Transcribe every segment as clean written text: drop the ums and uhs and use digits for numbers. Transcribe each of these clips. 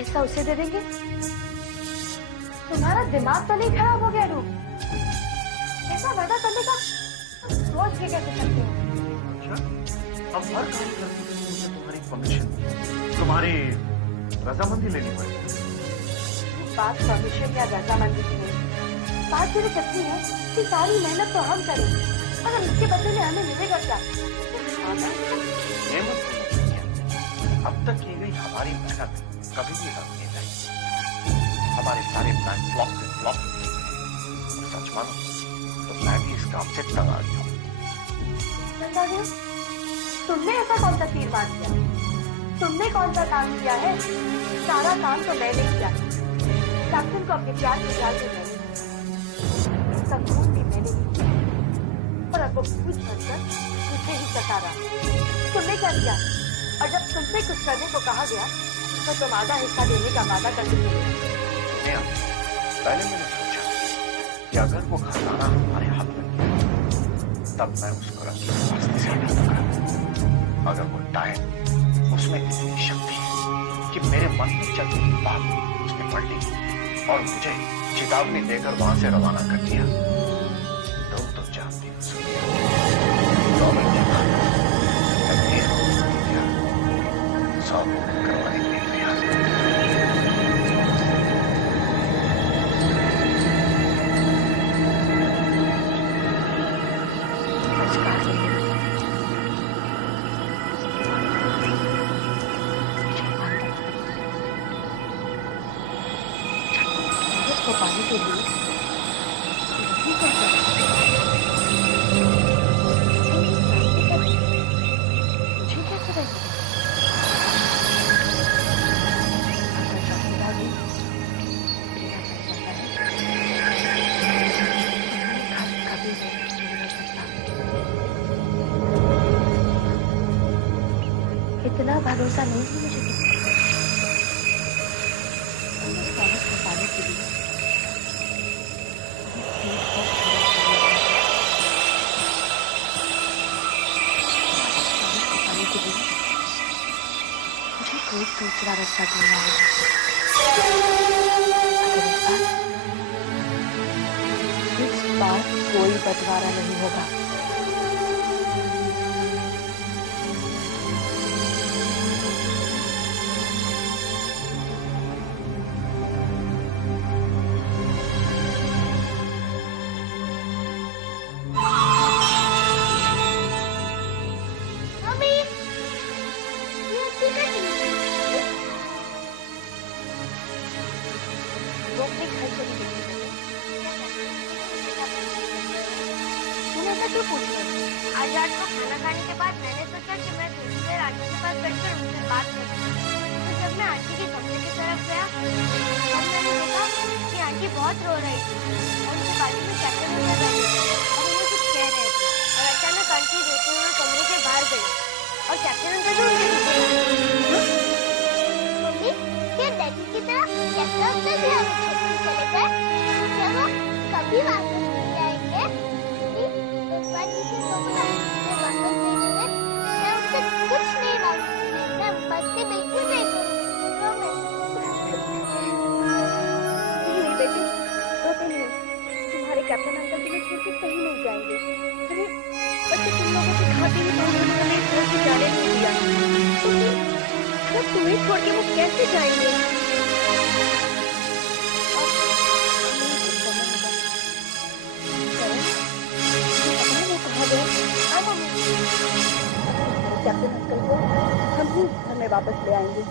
हिस्सा उसे दे देंगे। तुम्हारा दिमाग तो नहीं खराब हो गया रूप? ऐसा वादा करने का सोच के कैसे सकते हो? अच्छा, अब हर काम करने के लिए मुझे तुम्हारी परमिशन, तुम्हारी रजामंदी लेनी पड़ेगी। बात परमिशन या रजामंदी की नहीं, बात सिर्फ इतनी है कि सारी मेहनत तो हम करेंगे, मगर इसके बदले में हमें मिलेगा क्या? ये मत समझिए, अब तक की गई हमारी मेहनत कभी भी रद्द नहीं जाएगी। हमारे सारे प्लान फ्लॉप सच मानो तो मैं भी इस काम से तंग आ गया हूँ। तुमने ऐसा कौन सा तीर मार दिया? तुमने कौन सा काम किया है? सारा काम तो मैंने किया। कैप्टन को अपने प्यार के जाल में मैंने, उसका खून भी मैंने ही किया, और अब वो खुद बनकर मुझे ही सता रहा। तुमने क्या किया? और जब तुमसे कुछ करने को कहा गया तो तुम आधा हिस्सा देने का वादा कर देते। पहले मैंने सोचा कि अगर वो खजाना हमारे हाथ में गया तब मैं उसको रंगीन रास्ते से हटा दूंगा। अगर वो टाइम उसमें इतनी शक्ति है कि मेरे मन में चलती बात उसने पढ़ ली और मुझे चेतावनी देकर वहां से रवाना कर दिया, तो जानती हो सब करवाने के लिए तैयार पाने के लिए मुझे कैसे रहेगा? इतना भरोसा नहीं थी मुझे उस बात को पाने के लिए मुझे कोई दूसरा रास्ता ढूंढना होगा। इस बार कोई बंटवारा नहीं होगा। आज रात को खाना खाने के बाद मैंने सोचा कि मैं थोड़ी देर आंटी के पास बैठकर उनसे बात करूं। तो जब मैं आंटी के कमरे की तरफ गया तब मैंने देखा कि आंटी बहुत रो रही थी और उनके बाजू में कैप्टन अंकल बैठे थे और उन्हें कुछ कह रहे थे। और अचानक आंटी रोते हुए कमरे के बाहर गई और कैप्टन अंकल भी उनके पीछे। मम्मी, क्या डैडी की तरह कैप्टन अंकल भी हमें छोड़ के चले गए? क्या वो कभी वापस नहीं आएंगे? मैं उनसे कुछ नहीं मांगूंगी, मैं मस्ती बिल्कुल नहीं करूंगी। नहीं बेटी, रोते नहीं। तुम्हारे कैप्टन अंकल तुम्हें छोड़ के कहीं नहीं जाएंगे। अरे बच्चे, तुम लोगों के खाते ही तो उन्होंने हमें घर से जाने नहीं दिया, तो फिर तुम्हें छोड़ के वो कैसे जाएंगे? कैप्टन अंकल को हम ही घर में वापस ले आएंगे।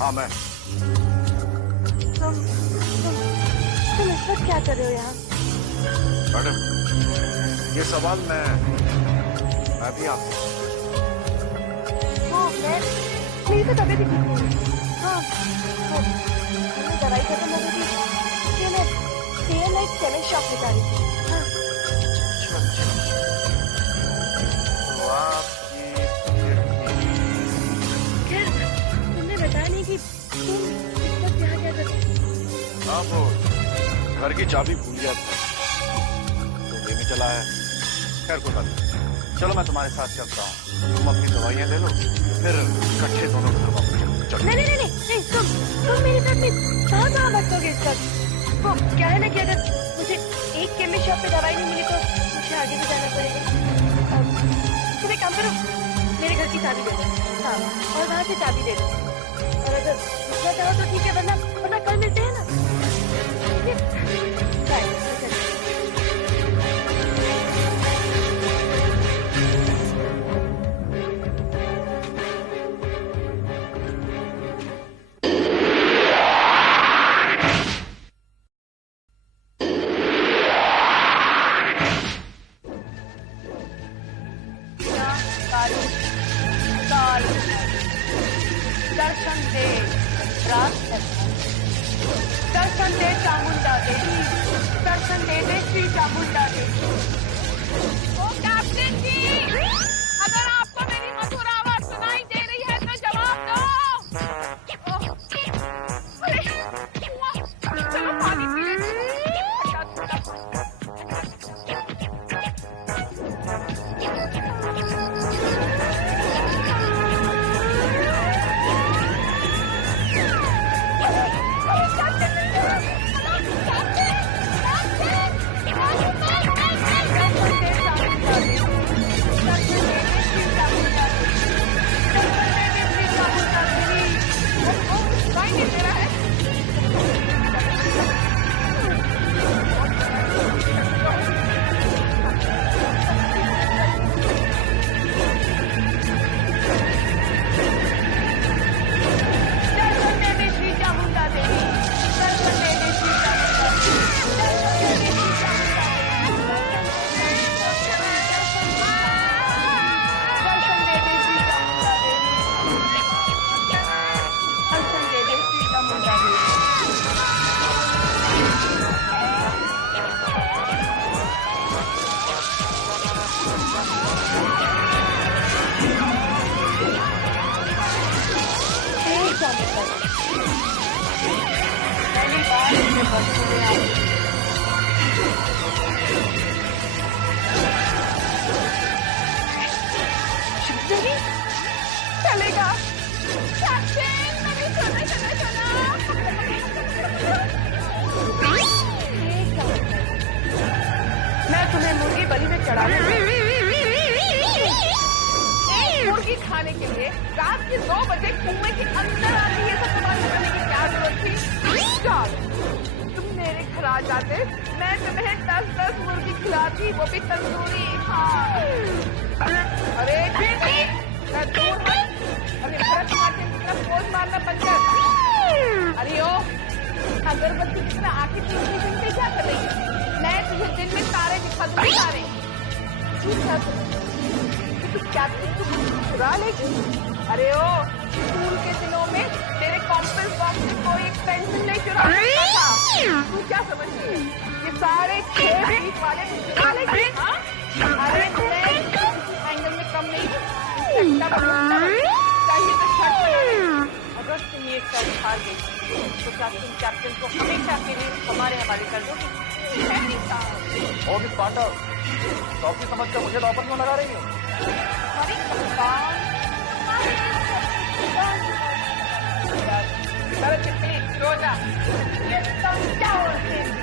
हाँ मैं। तुम इस वक्त क्या कर रहे हो यहाँ? मैडम, ये सवाल मैं भी आपसे। वो मेरी तो तबीयत ही ठीक नहीं है। हाँ, वो मैंने दवाई खत्म हो गई थी, इसलिए मैं एक केमिस्ट शॉप में जा रही थी। हाँ। तो आपकी खैर, तुमने बताया नहीं कि तुम इस वक्त यहाँ क्या कर रहे हो? हाँ, वो घर की चाबी भूल गया था, तो लेने चला है। खैर कोई बात नहीं, चलो मैं तुम्हारे साथ चलता हूँ, तुम अपनी दवाइयाँ ले लो, फिर इकट्ठे दोनों घर वापस चलो। नहीं, तुम मेरे साथ में कहाँ भटकोगे इस वक्त? वो क्या है ना कि अगर मुझे एक केमिस्ट शॉप पे दवाई नहीं मिली तो मुझे आगे भी जाना पड़ेगा। तुम एक काम करो, मेरे घर की चाबी दे दो। हाँ, और वहाँ से चाबी दे दो, और अगर दूसरा चाहो तो ठीक है, वरना कल मिलते हैं ना। बाय। दर्शन दे दर्शन दे चामुंडा देवी, दर्शन दे श्री चामुंडा देवी। ओ कैप्टन जी, अगर आपको मेरी मधुर आवाज सुनाई दे रही है तो जवाब दो। अरे, चलो पानी पी लेते हैं। चलेगा मैं तुम्हें मुर्गी बलि में चढ़ाने मुर्गी खाने के लिए रात के 2 बजे कुएं के अंदर आके ये सब तमाशा करने की क्या जरूरत थी? चल, तुम मेरे घर आ जाते, मैं तुम्हें 10-10 मुर्गी खिलाती, वो भी तंदूरी। हाँ। अरे बेटी, मैं दूर है, अरे भरत नाट्यम की तरफ पोज मारना बंद कर। अरे ओ, अगरबत्ती की तरह आके 3 घंटे क्या कर रही है? मैं तुझे दिन में तारे दिखा दूंगी, तारे। कैप्टन तुम चुरा लेगी? अरे ओ, स्कूल के दिनों में तेरे कॉम्पस बॉक्स में कोई एक पेंसिल नहीं चुरा सकता था। तू क्या समझती है? ये सारे 6 फीट वाले चुरा लेगी? अरे मैं एंगल में कम नहीं हूँ, चाहिए तो शर्ट बना ले। अगर तुम ये शर्ट हार गई तो क्या तुम कैप्टन को हमेशा के लिए हमारे हवाले कर दोगे? टॉपी समझ कर मुझे वापस में लगा रही हो? चलो चिट्ठी रोजा, ये सब क्या होते हैं?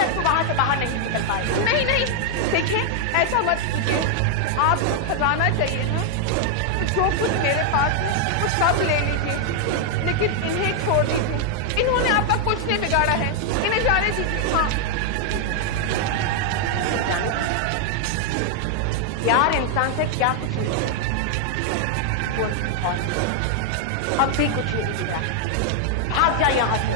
तक तू वहां से बाहर नहीं निकल पाएगा। नहीं नहीं, देखिए ऐसा मत कीजिए। आपको खजाना चाहिए ना, तो जो कुछ मेरे पास है वो सब ले लीजिए, लेकिन इन्हें छोड़ दीजिए। इन्होंने आपका कुछ नहीं बिगाड़ा है, इन्हें जाने दीजिए। हाँ, यार इंसान से क्या कुछ नहीं होता। अब भी कुछ नहीं दिया। भाग जा यहाँ से,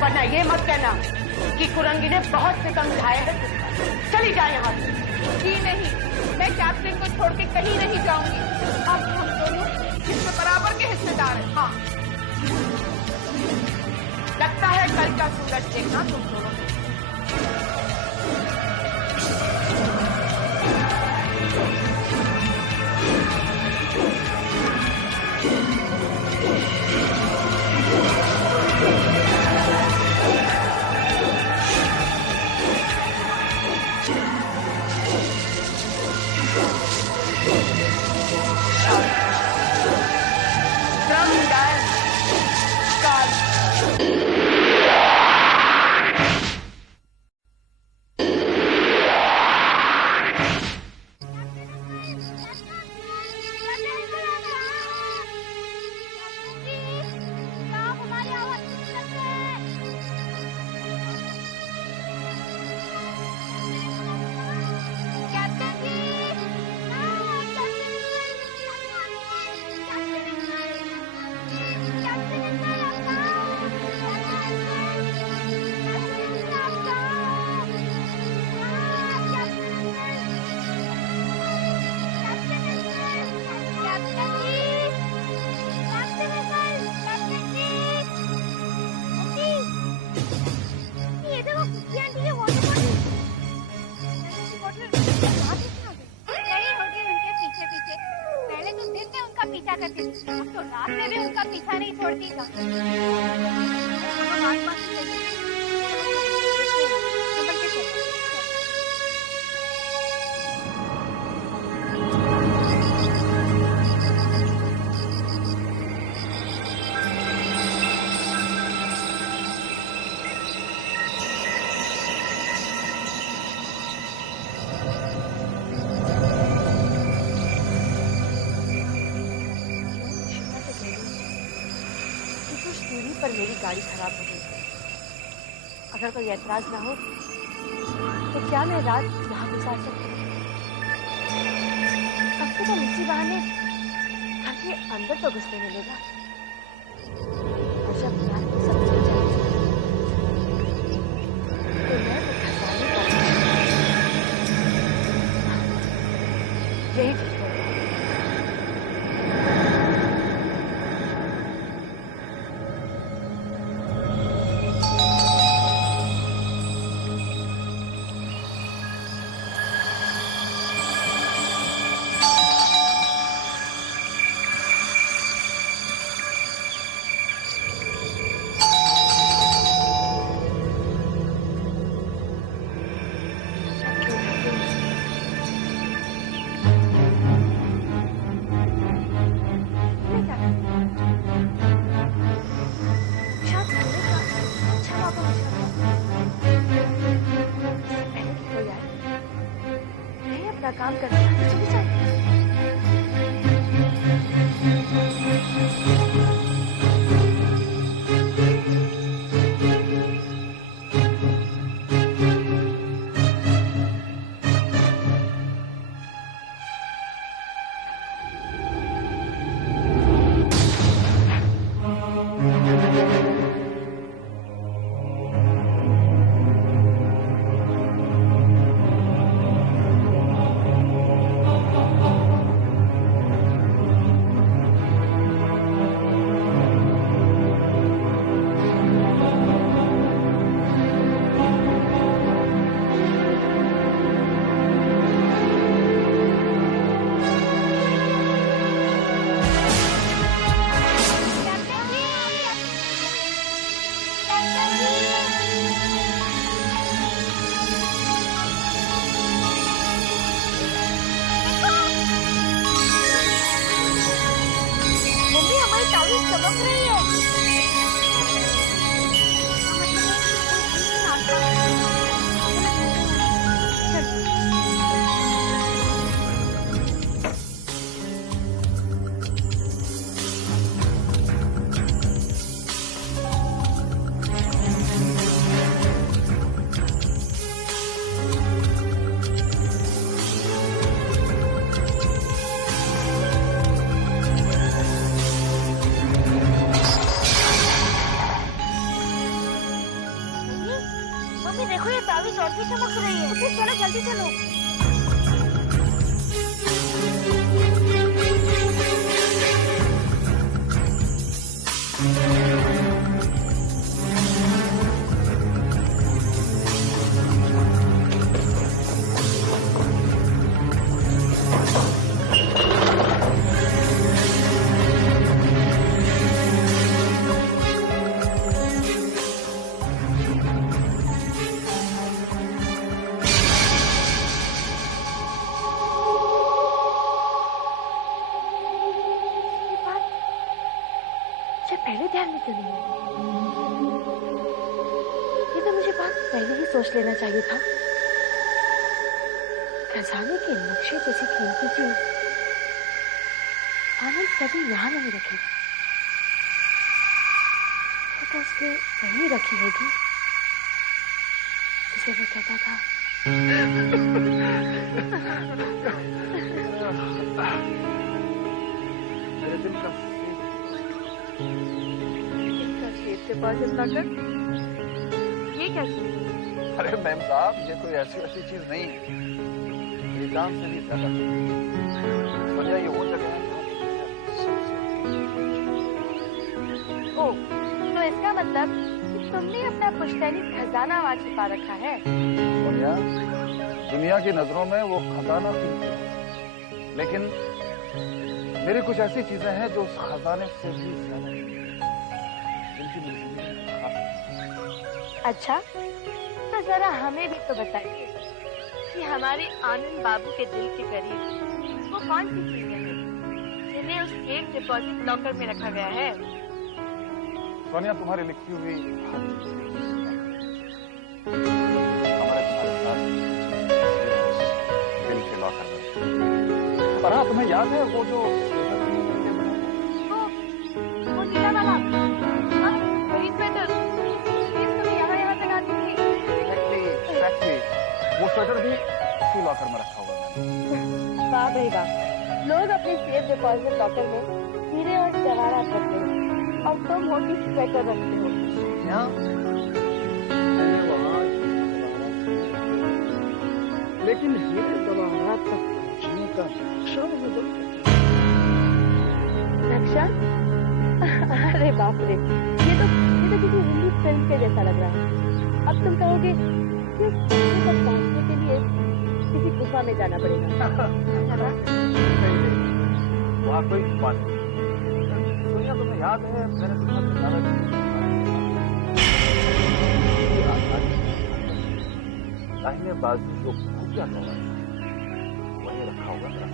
वरना ये मत कहना कि कुरंगी ने बहुत सितम ढाए है। चली जा यहाँ से। जी नहीं, मैं कैप्टन को छोड़ के कहीं नहीं जाऊंगी। अब हम दोनों इसमें बराबर के हिस्सेदार हैं। हाँ, लगता है कल का सूरज देखना तुम दोनों को। पीछा करती थी, अब तो रात में भी उनका पीछा नहीं छोड़ती। पर मेरी गाड़ी खराब हो गई। अगर कोई ऐतराज ना हो तो क्या मैं रात यहाँ गुजार सकती हूँ? कम से कम इसी बहाने घर के अंदर तो घुसने मिलेगा। और जब रात को सब चल जाएगी तो मैं वो खजाने पर यही ठीक है। काम करना तो चली जाए। मम्मी देखो ये ताबीज और भी चमक रही है। उठो चलो जल्दी चलो। पहले ध्यान में क्यों नहीं है? ये तो मुझे बात पहले ही सोच लेना चाहिए था। खजाने के नक्शे जैसी कीमती चीज आनंद कभी यहाँ नहीं रखेगा। तो उसने वहीं रखी होगी जिसे वो कहता था। मेरे दिल का डिपॉजिट लॉकर, ये क्या चीज? अरे मैम साहब, ये कोई ऐसी वैसी चीज नहीं है, ये जान से भी ज्यादा। सोनिया, ये वो जगह है ओ, तो इसका मतलब कि तुमने अपना पुश्तैनी खजाना वहां छिपा रखा है। सोनिया, दुनिया की नजरों में वो खजाना कीमती है, लेकिन मेरी कुछ ऐसी चीजें हैं जो उस खजाने से भी ज्यादा। अच्छा, तो जरा हमें भी तो बताइए कि हमारे आनंद बाबू के दिल के करीब वो कौन सी चीजें हैं जिन्हें उस सेफ डिपॉजिट लॉकर में रखा गया है? सोनिया, तुम्हारी लिखी हुई हमारे साथ दिल के लॉकर में। पर हाँ, तुम्हें याद है वो जो नीला वाला? हाँ, वही स्वेटर तुम्हें यहाँ तक आती थी। Exactly. वो स्वेटर भी इसी लॉकर में रखा हुआ है। वाह भाई वाह, लोग अपने सेफ डिपॉजिट लॉकर में हीरे और जवाहरात रखते हैं और तुम मोटी स्वेटर रखते हो। क्या? लेकिन हीरे जवाहरात तक पहुंचने का नक्शा नक्शा? अरे बाप रे, ये तो किसी हिंदी फिल्म के जैसा लग रहा है। अब तुम कहोगे कि उस नक्शे तक पहुंचने के लिए किसी गुफा में जाना पड़ेगा, है ना? वहाँ कोई गुफा नहीं। सोनिया, तुम्हें याद है मैंने तुम्हें बताया दाहिने बाजू जो खुफिया कमरा है वही रखा होगा मेरा।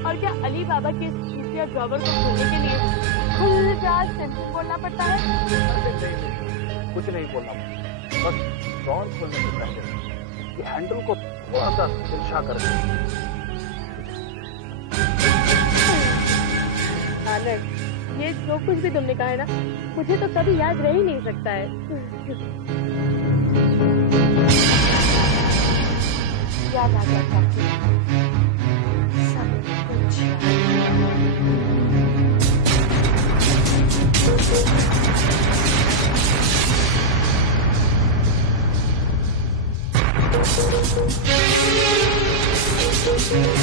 और क्या अली बाबा के खुफिया ड्रॉवर को खोलने के लिए खुलजाज सेंटेंस बोलना पड़ता है? कुछ नहीं बोलना पड़ता, बस ड्रॉवर खोलने से पहले कि हैंडल को थोड़ा सा तिरछा कर दो। आनंद, ये जो कुछ भी तुमने कहा है ना, मुझे तो कभी याद रह ही नहीं सकता है। याद आ गया सब कुछ। Thank you.